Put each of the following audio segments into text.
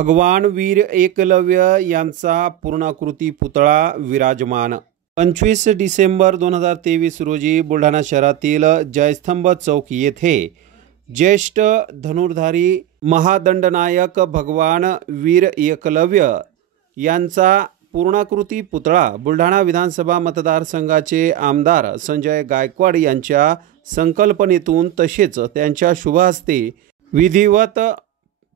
भगवान वीर एकलव्य यांचा पूर्णाकृती पुतळा विराजमान। 25 डिसेंबर 2023 रोजी बुलढाणा शहरातील जयस्तंभ चौक येथे ज्येष्ठ धनुर्धारी महादंडनायक भगवान वीर एकलव्य यांचा पूर्णाकृती पुतळा बुलढाणा विधानसभा मतदारसंघाचे आमदार संजय गायकवाड यांच्या संकल्पनेतून तसेच त्यांच्या शुभ हस्ते विधिवत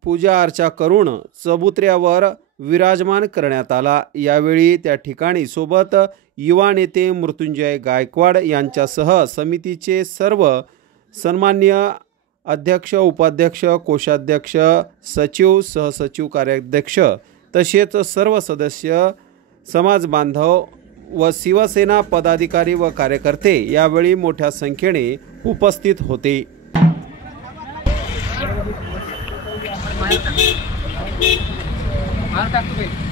पूजा अर्चा करून चबुतऱ्यावर विराजमान करण्यात आला। यावेळी त्या ठिकाणी सोबत युवा नेते मृत्युंजय गायकवाड यांच्यासह समितीचे सर्व सन्माननीय अध्यक्ष, उपाध्यक्ष, कोषाध्यक्ष, सचिव, सहसचिव, कार्याध्यक्ष तसेच सर्व सदस्य, समाज बांधव व शिवसेना पदाधिकारी व कार्यकर्ते यावेळी मोठ्या संख्येने उपस्थित होते। मार टाकतो